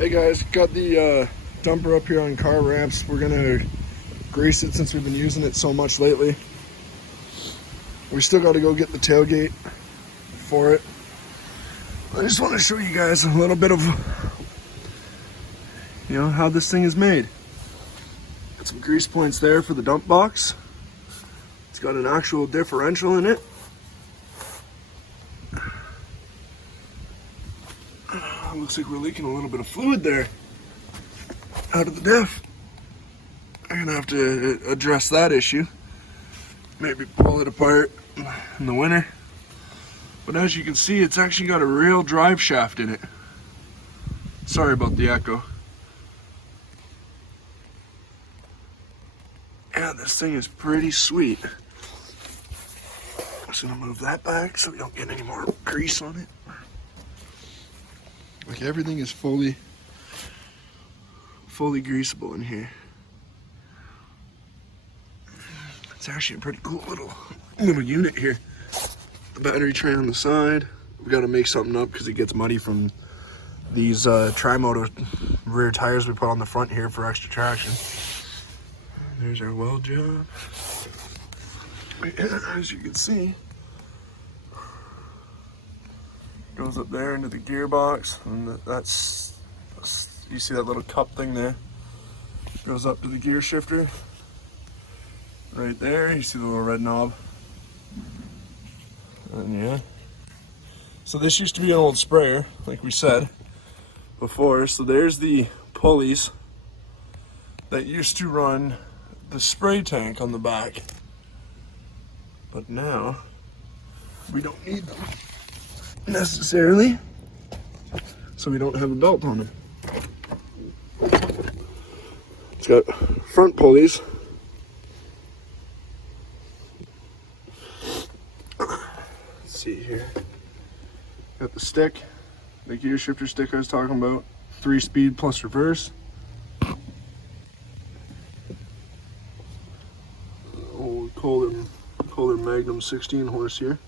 Hey guys, got the dumper up here on car ramps. We're gonna grease it since we've been using it so much lately. We still got to go get the tailgate for it. I just want to show you guys a little bit of, how this thing is made. Got some grease points there for the dump box. It's got an actual differential in it. Looks like we're leaking a little bit of fluid there out of the diff. I'm gonna have to address that issue. Maybe pull it apart in the winter. But as you can see, it's actually got a real drive shaft in it. Sorry about the echo. Yeah, this thing is pretty sweet. I'm just gonna move that back so we don't get any more grease on it. Like everything is fully greasable in here. It's actually a pretty cool little unit here. The battery tray on the side. We got to make something up because it gets muddy from these tri-motor rear tires we put on the front here for extra traction. There's our weld job. As you can see, goes up there into the gearbox, and that's you see that little cup thing there, goes up to the gear shifter right there. You see the little red knob, and yeah, so this used to be an old sprayer like we said before. So there's the pulleys that used to run the spray tank on the back, but now we don't need them necessarily, so we don't have a belt on them. It's got front pulleys. Let's see here. Got the stick, the gear shifter stick I was talking about, 3-speed plus reverse. Old Kohler Magnum 16 horse here.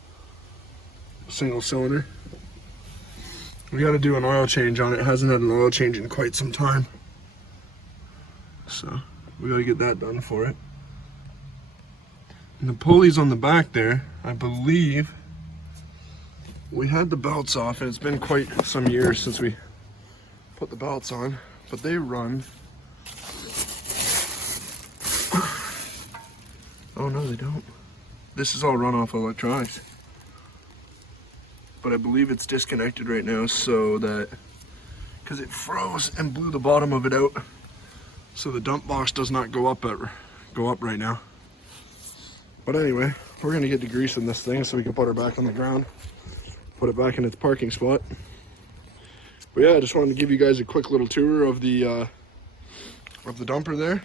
Single cylinder. We got to do an oil change on it. It hasn't had an oil change in quite some time, so we got to get that done for it. And the pulleys on the back there, I believe we had the belts off, and it's been quite some years since we put the belts on, but they run. Oh no, they don't. This is all run off electronics. But I believe it's disconnected right now, so that, because it froze and blew the bottom of it out, so the dump box does not go up right now. But anyway, we're gonna get to greasing this thing so we can put her back on the ground, put it back in its parking spot. But yeah, I just wanted to give you guys a quick little tour of the dumper there.